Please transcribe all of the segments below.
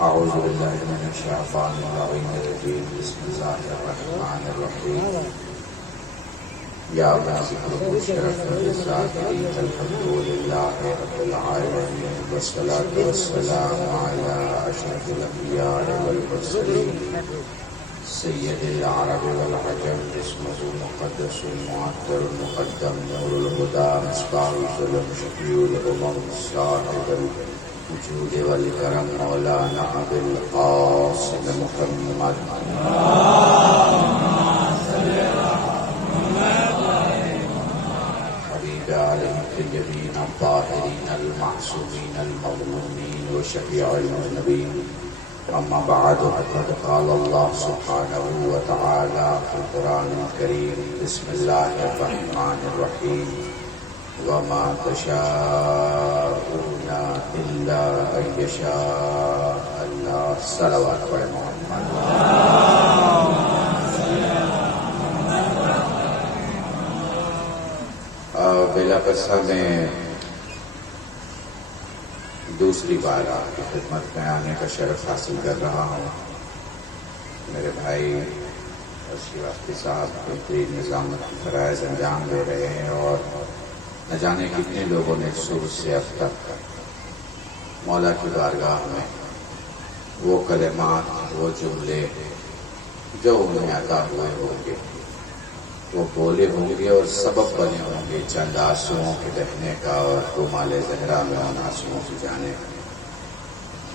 أعوذ بالله من الشيطان الرجيم بسم الله الرحمن الرحيم يا باسط الشرف للذاكرين الحمد لله رب العالمين والصلاة والسلام على أشرف الأنبياء والمرسلين سيد العرب والعجم اسمه المقدس المعطر المقدم نور الهدى مصباح الظلم شفيع الأمم صاحب الوجود والكرم مولانا أبي القاسم محمد حبيب عليه الطيبين الطاهرين المعصومين المظلومين وشفيع المذنبين أما بعد فقد قال الله سبحانه وتعالى في القرآن الكريم بسم الله الرحمن الرحيم وما تشاءون إلا أن يشاء الله صلوات محمد بلا قصہ میں دوسری بار آپ کی خدمت میں آنے کا شرف حاصل کر رہا ہوں. میرے بھائی شیواستی صاحب بہترین نظامت کی فرائض انجام دے رہے ہیں اور نہ جانے کتنے لوگوں نے شروع سے اب تک مولا کی بارگاہ میں وہ کلمات وہ جملے جو انہیں عطا ہوئے ہوں گے وہ بولے ہوں گے اور سبب بنے ہوں گے چند آنسوؤں کے بہنے کا اور رومال زہرا میں ان آنسوؤں کی جانے کا.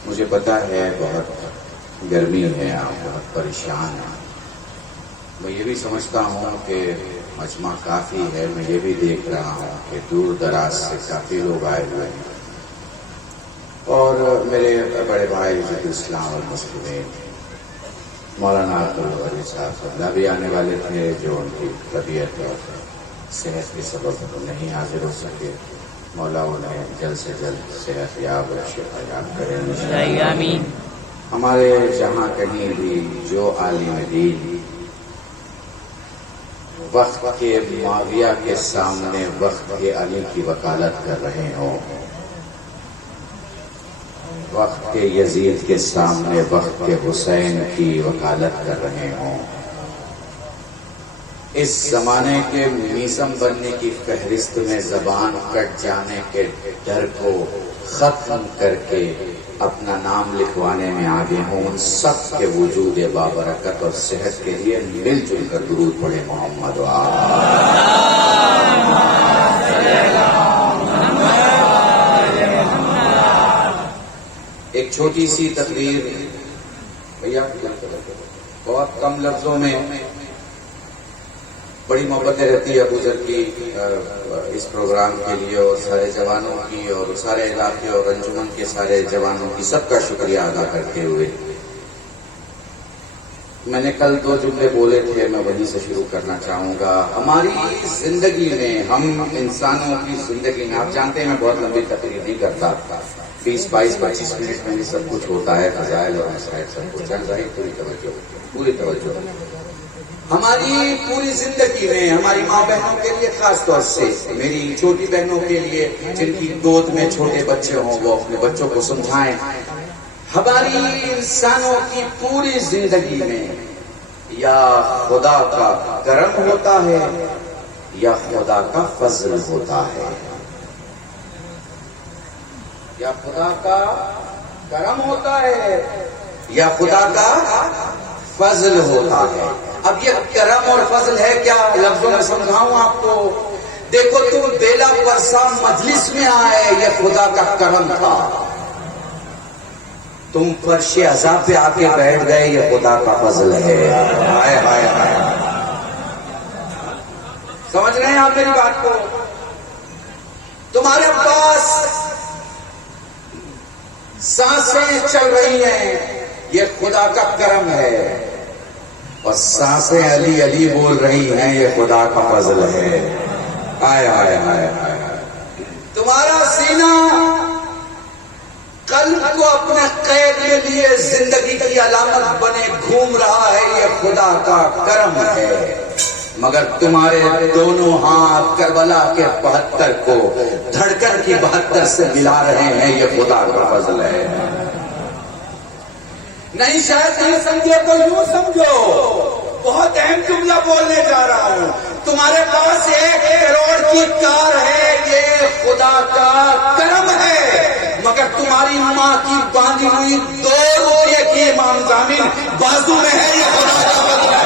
مجھے پتا ہے بہت گرمی ہے آپ بہت پریشان ہیں. میں یہ بھی سمجھتا ہوں کہ مجمع کافی ہے. میں یہ بھی دیکھ رہا ہوں کہ دور دراز سے کافی لوگ آئے ہوئے ہیں اور میرے بڑے بھائی ضد اسلام اور مسلمین مولانا عبدالغنی صاحب اللہ بھی آنے والے تھے جو ان کی طبیعت اور صحت کے سبب نہیں حاضر ہو سکے. مولا انہیں جلد سے جلد صحت یاب اور شفا یاب کریں. ہمارے جہاں کہیں بھی جو عالم دین وقت کے معاویہ کے سامنے وقت کے علی کی وکالت کر رہے ہوں، وقت کے یزید کے سامنے وقت کے حسین کی وکالت کر رہے ہوں، اس زمانے کے میزم بننے کی فہرست میں زبان کٹ جانے کے ڈر کو ختم کر کے اپنا نام لکھوانے میں آگے ہوں، ان سب کے وجود بابرکت اور صحت کے لیے مل جل کر درود پڑھے محمد ایک چھوٹی سی تقریر بھیا بہت کم لفظوں میں. بڑی محبتیں رہتی ہے ابو ذر کی اس پروگرام کے لیے اور سارے جوانوں کی اور سارے علاقے اور انجمن کے سارے جوانوں کی سب کا شکریہ ادا کرتے ہوئے میں نے کل 2 جملے بولے تھے، میں وہیں سے شروع کرنا چاہوں گا. ہماری زندگی میں ہم انسانوں کی زندگی میں آپ جانتے ہیں میں بہت لمبی تقریر نہیں کرتا، 20 22 25 منٹ میں سب کچھ ہوتا ہے، فضائل اور مسائل سب کچھ پوری توجہ. ہماری پوری زندگی میں ہماری ماں بہنوں کے لیے خاص طور سے میری چھوٹی بہنوں کے لیے جن کی گود میں چھوٹے بچے ہوں وہ اپنے بچوں کو سمجھائیں. ہماری انسانوں کی پوری زندگی میں یا خدا کا کرم ہوتا ہے یا خدا کا فضل ہوتا ہے. یا خدا کا کرم ہوتا ہے یا خدا کا فضل ہوتا ہے. اب یہ کرم اور فضل ہے کیا؟ لفظوں میں سمجھاؤں آپ کو. دیکھو تم بیلا پرسا مجلس میں آئے، یہ خدا کا کرم تھا. تم فرش عذاب پہ آ کے بیٹھ گئے، یہ خدا کا فضل ہے. ہائے ہائے ہائے. سمجھ رہے ہیں آپ میری بات کو؟ تمہارے پاس سانسیں چل رہی ہیں، یہ خدا کا کرم ہے. اور سانسیں علی علی بول رہی ہیں، یہ خدا کا فضل ہے. آئے آئے آئے آئے. تمہارا سینہ قلب کو اپنے قید کے لیے زندگی کی علامت بنے گھوم رہا ہے، یہ خدا کا کرم ہے. مگر تمہارے دونوں ہاتھ کربلا کے 72 کو دھڑکن کی 72 سے ملا رہے ہیں، یہ خدا کا فضل ہے. نہیں شاید نہیں سمجھو تو یوں سمجھو. بہت اہم جملہ بولنے جا رہا ہوں. تمہارے پاس 1 کروڑ کی کار ہے، یہ خدا کا کرم ہے. مگر تمہاری ماں کی باندھی ہوئی 2 روپے کی امام زمین بازو میں ہے، یہ خدا کا فضل ہے.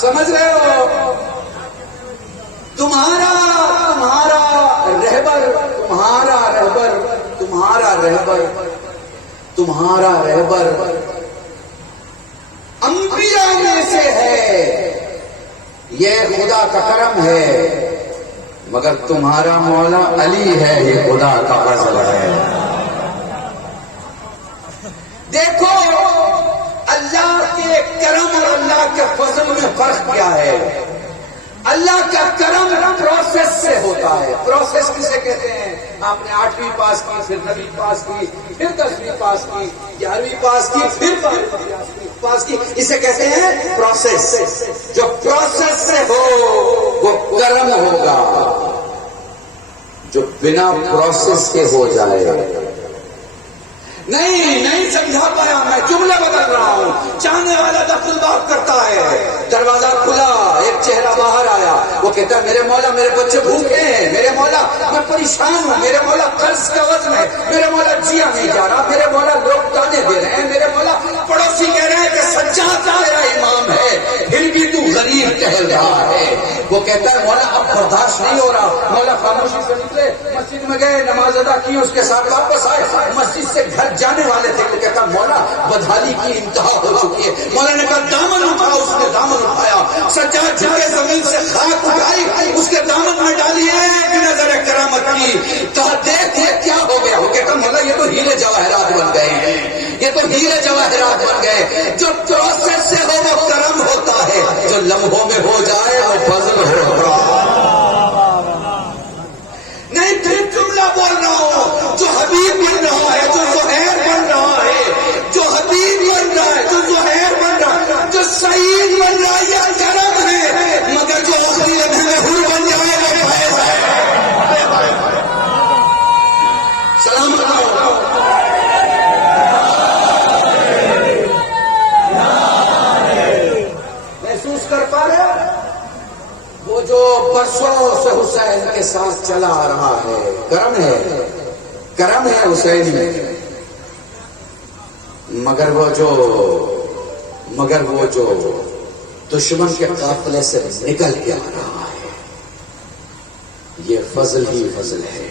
سمجھ رہے ہو؟ تمہارا رہبر انبیاء میں سے ہے، یہ خدا کا کرم ہے. مگر تمہارا مولا علی ہے، یہ خدا کا فضل ہے. دیکھو اللہ کے کرم اور اللہ کے فضل میں فرق کیا ہے. اللہ کا کرم پروسیس سے ہوتا ہے. پروسیس کسے کہتے ہیں؟ آپ نے 8ویں پاس کی، پھر 9ویں پاس کی، پھر 10ویں پاس کی، 11ویں پاس کی، پھر 12ویں پاس کی. اسے کہتے ہیں پروسیس. جو پروسیس سے ہو وہ کرم ہوگا، جو بنا پروسیس کے ہو جائے. نہیں سمجھا پایا. میں جملہ بدل رہا ہوں. چاہنے والا دخل باب کرتا ہے، دروازہ کھلا، ایک چہرہ باہر آیا. وہ کہتا ہے میرے مولا میرے بچے بھوکے ہیں، میرے مولا میں پریشان ہوں، میرے مولا قرض کا وزن ہے، میرے مولا جیا نہیں جا رہا، میرے مولا لوگ تانے دے رہے ہیں، میرے مولا پڑوسی کہہ رہے ہیں کہ سجاد تیرا امام ہے، پھر بھی تو غریب ٹہل رہا ہے. وہ کہتا ہے مولا اب برداشت نہیں ہو رہا. مولا خاموشی سے نکلے، مسجد میں گئے، نماز ادا کی، اس کے ساتھ واپس آئے. مسجد سے گھر جانے والے تھے. وہ کہتا مولا بدحالی کی انتہا ہو چکی ہے. مولا نے کہا دامن اٹھاؤ. اس نے دامن اٹھایا، سجاد جھکے زمین سے خاک اٹھائی، اس کے دامن میں ڈالی، ایک نظر کرامت کی. کہا دیکھ کیا ہو گیا. وہ کہتا مولا یہ تو ہیرے جواہرات بن گئے ہیں، یہ تو ہیرے جواہرات بن گئے. جو پروسیس سے ہو وہ کرم ہوتا ہے، جو لمحوں میں ہو جائے وہ فضل ہوگا. نہیں پھر جملہ بول رہا ہوں. جو حبیب بن رہا ہے، جو زہیر بن رہا ہے، جو حبیب بن رہا ہے، جو زہیر بن رہا ہے، جو سعید بن رہا ہے، یہ کرم ہے. مگر جو اخری لمحے میں حور بن جائے وہ فیض ہے. سلام محسوس کر پا رہے؟ وہ جو برسوں سے حسین کے ساتھ چلا آ رہا ہے، کرم ہے حسین میں. مگر وہ جو دشمن کے قافلے سے نکل کے آ رہا ہے، یہ فضل ہی فضل ہے.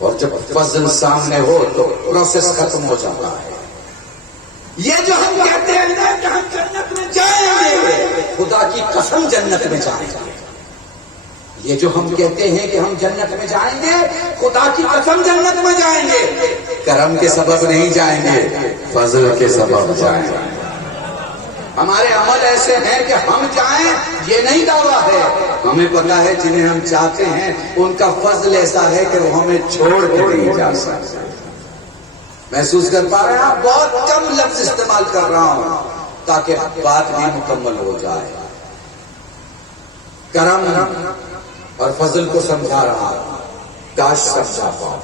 اور جب فضل سامنے ہو تو پروسیس ختم ہو جاتا ہے. یہ جو ہم کہتے ہیں نا کہ ہم جنت میں جائیں گے، خدا کی قسم جنت میں جائیں گے. یہ جو ہم کہتے ہیں کہ ہم جنت میں جائیں گے، خدا کی قسم جنت میں جائیں گے. کرم کے سبب نہیں جائیں گے، فضل کے سبب جائیں گے. ہمارے عمل ایسے ہیں کہ ہم جائیں یہ نہیں دعویٰ ہے. ہمیں پتا ہے جنہیں ہم چاہتے ہیں ان کا فضل ایسا ہے کہ وہ ہمیں چھوڑ کے نہیں جا سکتے. محسوس کر پا رہے ہیں؟ بہت کم لفظ استعمال کر رہا ہوں تاکہ بات بھی مکمل ہو جائے. کرم اور فضل کو سمجھا رہا ہوں، کاش سمجھا پاؤ.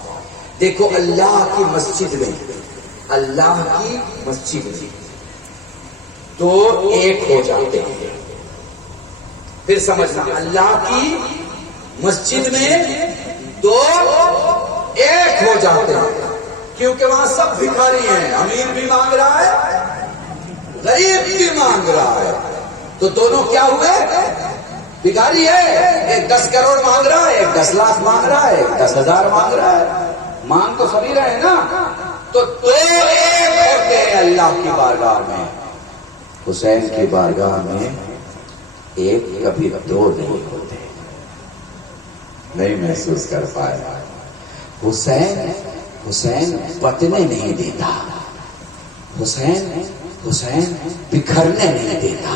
دیکھو اللہ کی مسجد میں تو ایک ہو جاتے ہیں. پھر سمجھنا اللہ کی مسجد میں دو ایک ہو جاتے ہیں، کیونکہ وہاں سب بھکاری ہیں، امیر بھی مانگ رہا ہے، غریب بھی مانگ رہا ہے، تو دونوں کیا ہوئے؟ بھکاری ہے، ایک 10 کروڑ مانگ رہا ہے، ایک 10 لاکھ مانگ رہا ہے، ایک 10,000 مانگ رہا ہے، مانگ تو سبھی رہے نا، تو دو ایک ہوتے ہیں اللہ کی بارگاہ میں۔ حسین کی بارگاہ میں ایک کبھی دو نہیں ہوتے، نہیں محسوس کر پایا۔ حسین بٹنے نہیں دیتا، حسین بکھرنے نہیں دیتا،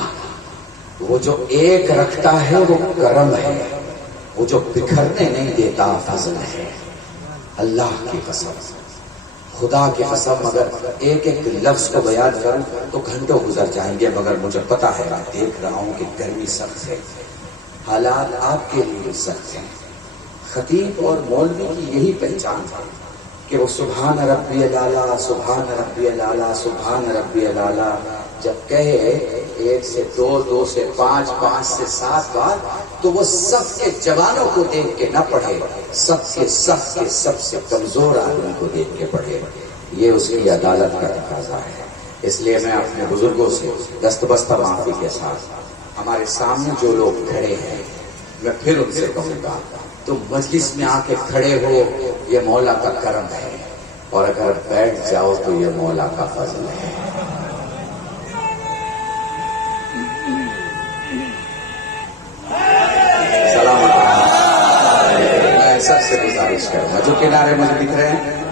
وہ جو ایک رکھتا ہے وہ کرم ہے، وہ جو بکھرنے نہیں دیتا فضل ہے۔ اللہ کی قسم، خدا کی قسم، اگر ایک ایک لفظ کو بیان کروں تو گھنٹوں گزر جائیں گے، مگر مجھے پتا ہے، میں دیکھ رہا ہوں کہ گرمی سخت ہے، حالات آپ کے لیے سخت ہیں۔ خطیب اور مولوی کی یہی پہچان ہے کہ وہ سبحان ربی الاعلیٰ، سبحان ربی الاعلیٰ، سبحان ربی الاعلیٰ جب کہے 1 سے 2، 2 سے 5، 5 سے 7 بار، تو وہ سب کے جوانوں کو دیکھ کے نہ پڑھے، سب سے کمزور آدمی کو دیکھ کے پڑھے، یہ اس کی عدالت کا تقاضا ہے۔ اس لیے میں اپنے بزرگوں سے دستبستہ معافی کے ساتھ، ہمارے سامنے جو لوگ کھڑے ہیں، میں پھر ان سے کہوں گا، تم مجلس میں آ کے کھڑے ہو، یہ مولا کا کرم ہے، اور اگر بیٹھ جاؤ تو یہ مولا کا فضل ہے۔ سلامت میں سب سے گزارش کروں گا، جو کنارے مجھے دکھ رہے ہیں،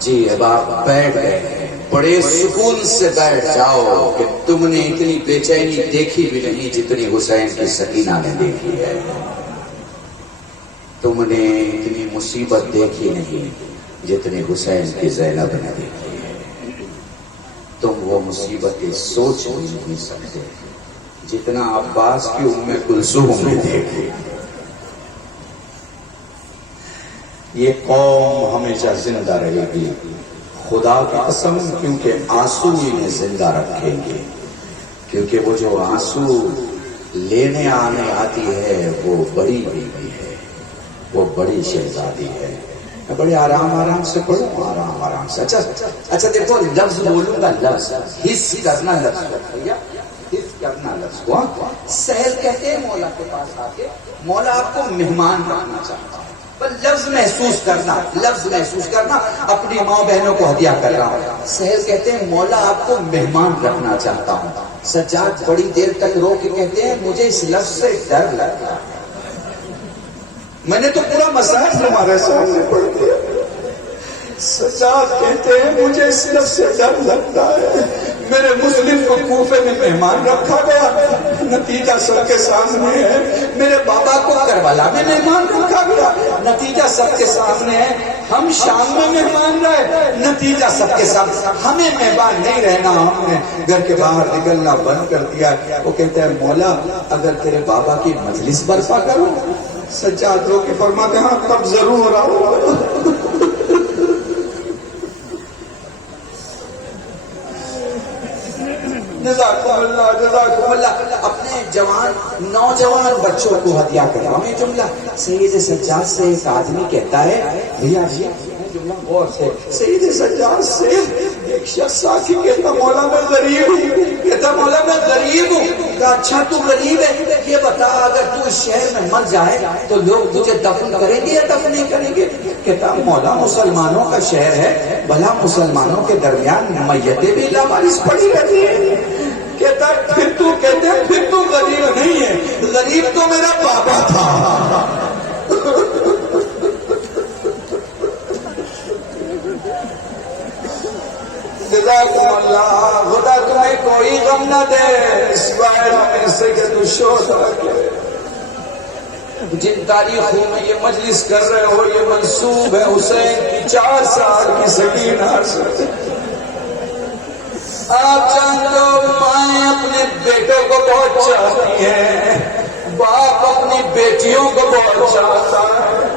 جی اب آپ بیٹھ گئے، بڑے سکون سے بیٹھ جاؤ کہ تم نے اتنی بے چینی دیکھی بھی نہیں جتنی حسین کی سکینہ نے دیکھی ہے، تم نے اتنی مصیبت دیکھی نہیں جتنی حسین کی زینب نے دیکھی ہے، تم وہ مصیبتیں سوچ بھی نہیں سکتے جتنا عباس کی ام کلثوم نے دیکھی۔ یہ قوم ہمیشہ زندہ رہے گی، خدا کی قسم، کیونکہ آنسو انہیں زندہ رکھیں گے، کیونکہ وہ جو آنسو لینے آنے آتی ہے وہ بڑی بیوی ہے، وہ بڑی شہزادی ہے۔ میں بڑے آرام سے پڑھوں، آرام سے۔ اچھا دیکھو، لفظ بولوں گا، لفظ حس کرنا، لفظ حس کرنا لفظ کو۔ سہل کہتے ہیں مولا کے پاس آ کے، مولا آپ کو مہمان رکھنا چاہتا ہے، لفظ محسوس کرنا، اپنی ماں بہنوں کو ہدیہ کر رہا ہوں۔ سہل کہتے ہیں مولا آپ کو مہمان رکھنا چاہتا ہوں۔ سجاد بڑی دیر تک رو کے کہتے ہیں مجھے اس لفظ سے ڈر لگتا ہے۔ میں نے تو پورا مسائل تمہارے سامنے پڑھ دیا۔ سجاد کہتے ہیں مجھے اس لفظ سے ڈر لگتا ہے، میرے مسلم کو کوفے میں مہمان رکھا گیا، نتیجہ سب کے سامنے ہے، میرے بابا کو کربلا میں مہمان رکھا گیا، نتیجہ سب کے سامنے ہے، ہم شام میں مہمان رہے، نتیجہ سب کے سامنے، ہمیں مہمان نہیں رہنا، ہم نے گھر کے باہر نکلنا بند کر دیا۔ وہ کہتے ہیں مولا اگر تیرے بابا کی مجلس برپا کروں؟ سجاد رو کے فرماتے ہاں تب ضرور آؤ۔ جزاکم اللہ۔ اپنے نوجوان بچوں کو ہدیہ کر رہا ہوں۔ یہ جملہ سید سجاد سے ایک آدمی کہتا ہے، بھیا جی جملہ غور سے، سید سجاد سے ایک شخص آ کے کہتا مولا میں غریب ہوں، کہتا مولا میں غریب ہوں۔ کہا اچھا تو غریب ہے، یہ بتا اگر تو اس شہر میں مر جائے تو لوگ تجھے دفن کریں گے یا دفن نہیں کریں گے؟ کہتا مولا مسلمانوں کا شہر ہے، بھلا مسلمانوں کے درمیان میتیں بھی لامالس پڑی رہتی ہیں۔ کہتا پھر تو غریب نہیں ہے، غریب تو میرا بابا تھا۔ جزاکم اللہ، خدا تمہیں کوئی غم نہ دے، سوائے میں سے کہ تو شوق رکھے۔ جن تاریخوں میں یہ مجلس کر رہے ہو یہ منسوب ہے حسین کی 4 سال کی سکینہ سے۔ آپ جانتے ہو مائیں اپنے بیٹوں کو بہت چاہتی ہیں، باپ اپنی بیٹیوں کو بہت چاہتا ہے،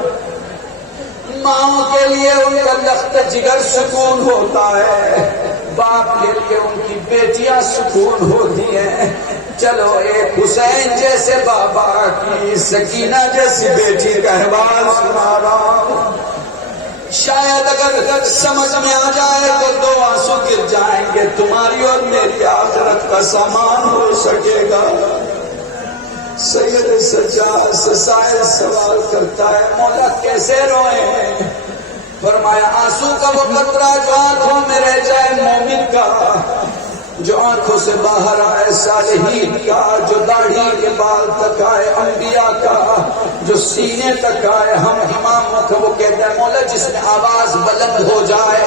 ماں کے لیے ان کا لخت جگر سکون ہوتا ہے، باپ کے لیے ان کی بیٹیاں سکون ہوتی ہیں. چلو ایک حسین جیسے بابا کی سکینہ جیسی بیٹی کا احوال سنا رہا ہوں. شاید اگر سمجھ میں آ جائے تو 2 آنسو گر جائیں گے. تمہاری اور میری آخرت کا سامان ہو سکے گا. سید سجاد سے سائل سوال کرتا ہے مولا کیسے روئیں؟ فرمایا آنسو کا وہ قطرہ جو آنکھوں میں رہ جائے مومن کا، جو آنکھوں سے باہر آئے صالحین کا، جو داڑھی کے بال تک آئے انبیاء کا، جو سینے تک آئے ہم اماموں کا. وہ کہتا ہے مولا جس میں آواز بلند ہو جائے.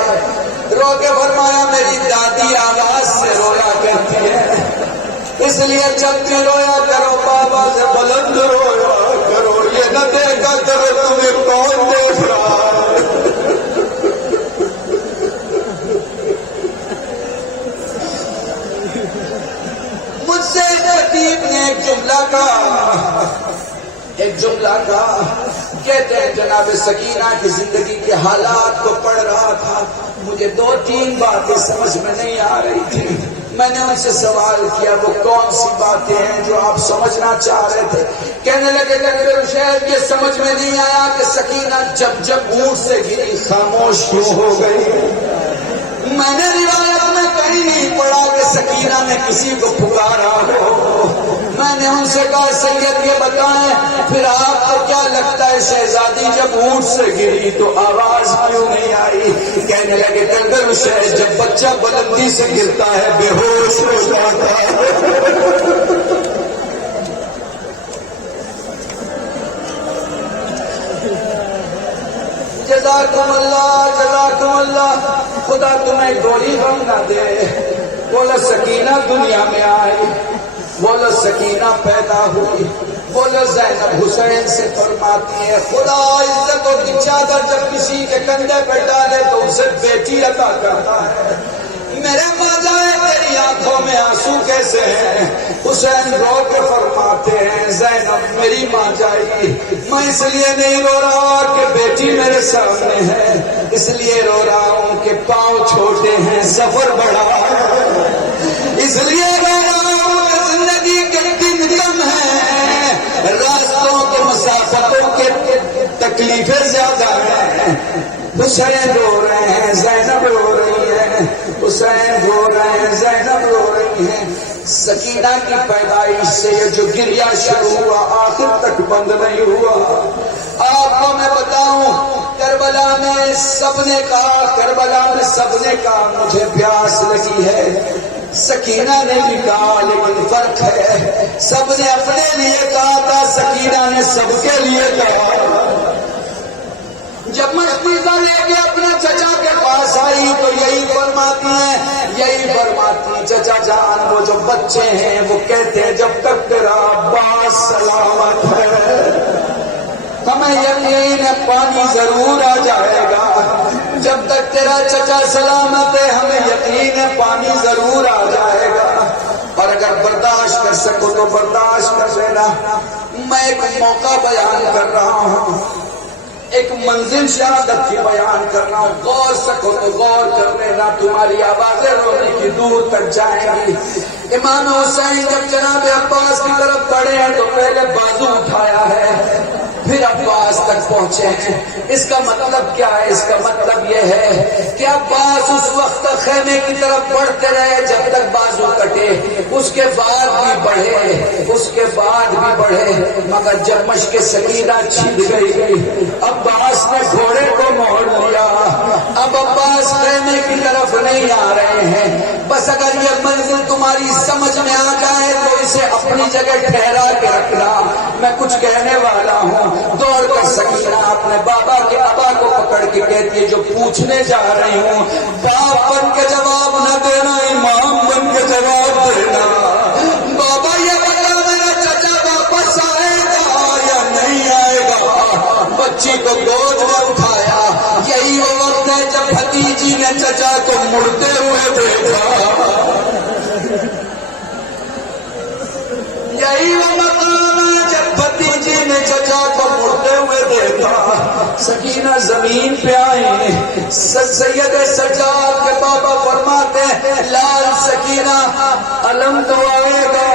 رو کے فرمایا میری دادی آواز سے رویا کرتی ہے، اس لیے جب بھی رویا کرو بابا سے بلند رویا کرو. یہ نہ دیکھا کرو تمہیں کون دیکھ رہا ہے. مجھ سے خطیب نے ایک جملہ کہا. کہتے ہیں جناب سکینہ کی زندگی کے حالات کو پڑھ رہا تھا، مجھے 2-3 باتیں سمجھ میں نہیں آ رہی تھی. میں نے ان سے سوال کیا وہ کون سی باتیں ہیں جو آپ سمجھنا چاہ رہے تھے. کہنے لگے کہ شاید یہ سمجھ میں نہیں آیا کہ سکینہ جب اونٹ سے گری خاموش کیوں ہو گئی. میں نے روایت میں کہیں نہیں پڑھا کہ سکینہ نے کسی کو پکارا ہو. میں نے ان سے کہا سید یہ بتائیں پھر آپ کو کیا لگتا ہے شہزادی جب اونٹ سے گری تو آواز کیوں نہیں آئی؟ کہنے لگے کنگر شہر جب بچہ بلندی سے گرتا ہے بے ہوش ہو جاتا ہے. جزاکم اللہ خدا تمہیں گولی غم نہ دے. بولا سکینہ دنیا میں آئی، بولا سکینہ پیدا ہوئی، بولا زینب حسین سے فرماتی ہے خدا عزت کی چادر جب کسی کے کندھے پہ ڈالے تو اسے بیٹی عطا کرتا ہے. میرے ماجائے تیری آنکھوں میں آنسو کیسے ہیں؟ حسین رو کے فرماتے ہیں زینب میری ماں جائی میں اس لیے نہیں رو رہا کہ بیٹی میرے سامنے ہے، اس لیے رو رہا ہوں کہ پاؤں چھوٹے ہیں سفر بڑا ہے. اس لیے رو رہا ہوں کہ زندگی کے دن کم ہیں، راستوں کے مسافتوں کے تکلیفیں زیادہ ہیں. حسین رو رہے ہیں زینب رو رہی ہے، حسین رو رہے ہیں زینب رو رہی ہیں. سکینہ کی پیدائش سے یہ جو گریہ شروع ہوا آخر تک بند نہیں ہوا. آپ کو میں بتاؤں کربلا میں سب نے کہا مجھے پیاس لگی ہے. سکینہ نے بھی کہا لیکن فرق ہے سب نے اپنے لیے کہا تھا، سکینہ نے سب کے لیے کہا. جب مشتیزہ لے کے اپنے چچا کے پاس آئی تو یہی فرماتی چچا جان وہ جو بچے ہیں وہ کہتے ہیں جب تک تیرا عباس سلامت ہے ہمیں یقین ہے پانی ضرور آ جائے گا. جب تک تیرا چچا سلامت ہے ہمیں یقین ہے پانی ضرور آ جائے گا، اور اگر برداشت کر سکو تو برداشت کر لینا. میں ایک موقع بیان کر رہا ہوں، ایک منزل شہادت کی بیان کر رہا ہوں. غور سکو تو غور کر لینا، تمہاری آوازیں رونے کی دور تک جائیں گی. امام حسین جب جناب عباس کی طرف بڑھے ہیں تو پہلے بازو اٹھایا ہے پھر عباس تک پہنچے ہیں. اس کا مطلب کیا ہے؟ اس کا مطلب یہ ہے کہ عباس اس وقت تک خیمے کی طرف بڑھتے رہے جب تک بازو کٹے، اس کے بعد بھی بڑھے مگر جب مشق سکینہ چھن گئی عباس نے گھوڑے کو موڑ لیا. اب عباس خیمے کی طرف نہیں آ رہے ہیں. بس اگر یہ منزل تمہاری سمجھ میں آ جائے تو اسے اپنی جگہ ٹھہرا کے رکھنا. میں کچھ کہنے والا ہوں. دوڑ کر سکینہ اپنے بابا کے ابا کو پکڑ کے کہتی ہے جو پوچھنے جا رہی ہوں باپ بن کے جواب نہ دینا، امام بن کے جواب دینا. بابا یہ بتا میرا چچا واپس آئے گا یا نہیں آئے گا؟ بچی کو گود میں اٹھایا. یہی وہ وقت ہے جب بھتیجی نے چچا کو مڑتے ہوئے دیکھا. یہی وہ مقام ہے جب بھتیجی نے چچا کو مڑتے ہوئے دیکھا. سکینہ زمین پہ آئی. سید سجاد کے بابا فرماتے ہیں علم تو آئے گا،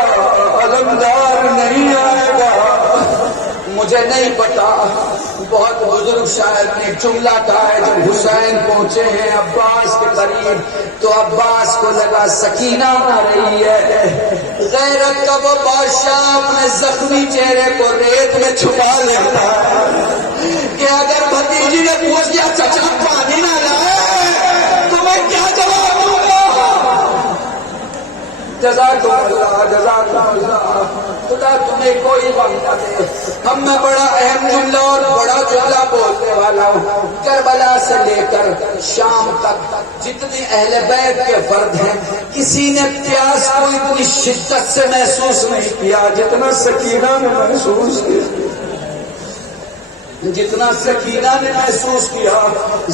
علمدار نہیں آئے گا۔ مجھے نہیں پتا، بہت بزرگ شاعر نے ایک جملہ کہا ہے، جب حسین پہنچے ہیں عباس کے قریب تو عباس کو لگا سکینہ آ رہی ہے۔ غیرت کا وہ بادشاہ اپنے زخمی چہرے کو ریت میں چھپا لیتا ہے کہ اگر بھتیجی نے پوچھ لیا چچا پانی نہ لائے تو میں کیا جواب دوں گا؟ جزاکم اللہ، جزاکم اللہ، خدا تمہیں کوئی غم نہ دے۔ اب میں بڑا اہم جملہ اور بڑا جملہ بولنے والا ہوں۔ کربلا سے لے کر شام تک جتنے اہل بیت کے فرد ہیں، کسی نے پیاس کو اتنی شدت سے محسوس نہیں کیا جتنا سکینہ نے محسوس کیا، جتنا سکینہ نے محسوس کیا۔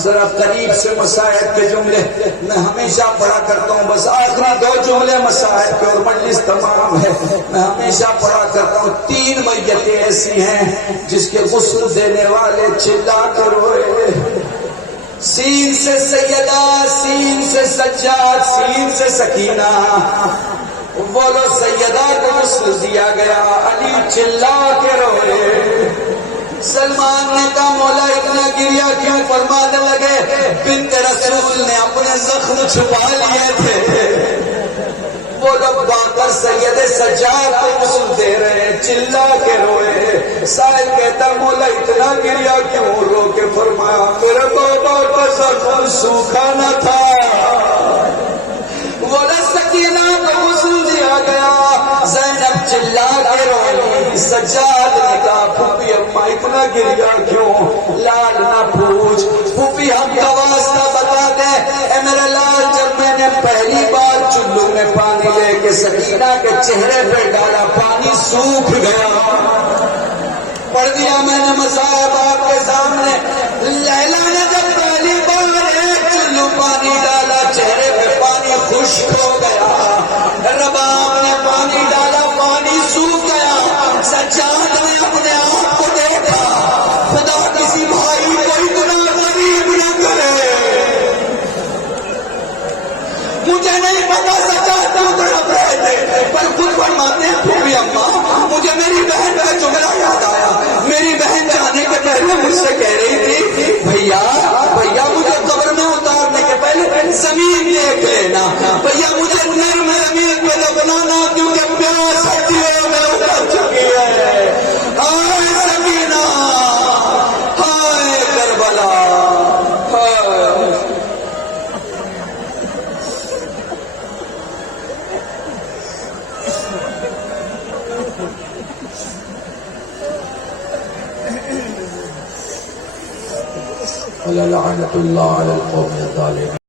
ذرا قریب سے مسائل کے جملے میں ہمیشہ پڑھا کرتا ہوں، بس آخری 2 جملے مسائل کے اور مجلس تمام ہے۔ میں ہمیشہ پڑھا کرتا ہوں 3 میتیں ایسی ہیں جس کے غسل دینے والے چلا کے روئے۔ سین سے سیدہ، سین سے سجاد، سین سے سکینہ، بولو سیدہ کو غسل دیا گیا، علی چلا کے روئے۔ سلمان نے کہا مولا اتنا گریا کیوں؟ فرمانے لگے بنت رسول نے اپنے زخم چھپا لیے تھے۔ وہ لوگ باقر سید سجاد کو غسل دے رہے، چلا کے روئے۔ سائل کہتا مولا اتنا گریا کیوں؟ رو کے فرمایا میرے بابا کا زخم سوکھا نہ تھا۔ بولا سکینہ کو غسل دیا گیا، زینب چلا کے روئی۔ سجاد نے کہا پھوپھی اماں اتنا گریا کیوں؟ لال نہ پوچھ پھوپھی، ہم کا واسطہ بتا دیں اے میرے لال، جب میں نے پہلی بار چلو میں پانی لے کے سکینہ کے چہرے پہ ڈالا پانی سوکھ گیا۔ پڑھ دیا میں نے مصائب آپ کے سامنے۔ لیلا نے جب پہلی بار ایک چلو پانی ڈالا چہرے پہ پانی خشک ہو گیا۔ رباب نے پانی ڈالا پانی سوکھ گیا۔ سجاد نے اپنے آپ کو دیکھا، خدا کسی بھائی کو اتنا غریب نہ کرے۔ مجھے نہیں پتا سجاد کیوں تڑپ رہے تھے، پر خود فرماتے ہیں پھوپھی اماں مجھے میری بہن کا جملہ یاد آیا۔ میری بہن جانے کے پہلے مجھ سے کہہ رہی تھی بھیا بھیا مجھے قبر میں اتارنے کے پہلے زمین دیکھ لینا، بھیا مجھے نرم زمین پہ دفنانا کیونکہ پیاس ہڈیوں میں اتر چکی ہے۔ ہائے سکینہ، ہائے کربلا، ہائے۔ لعنت اللہ علی القوم الظالمین۔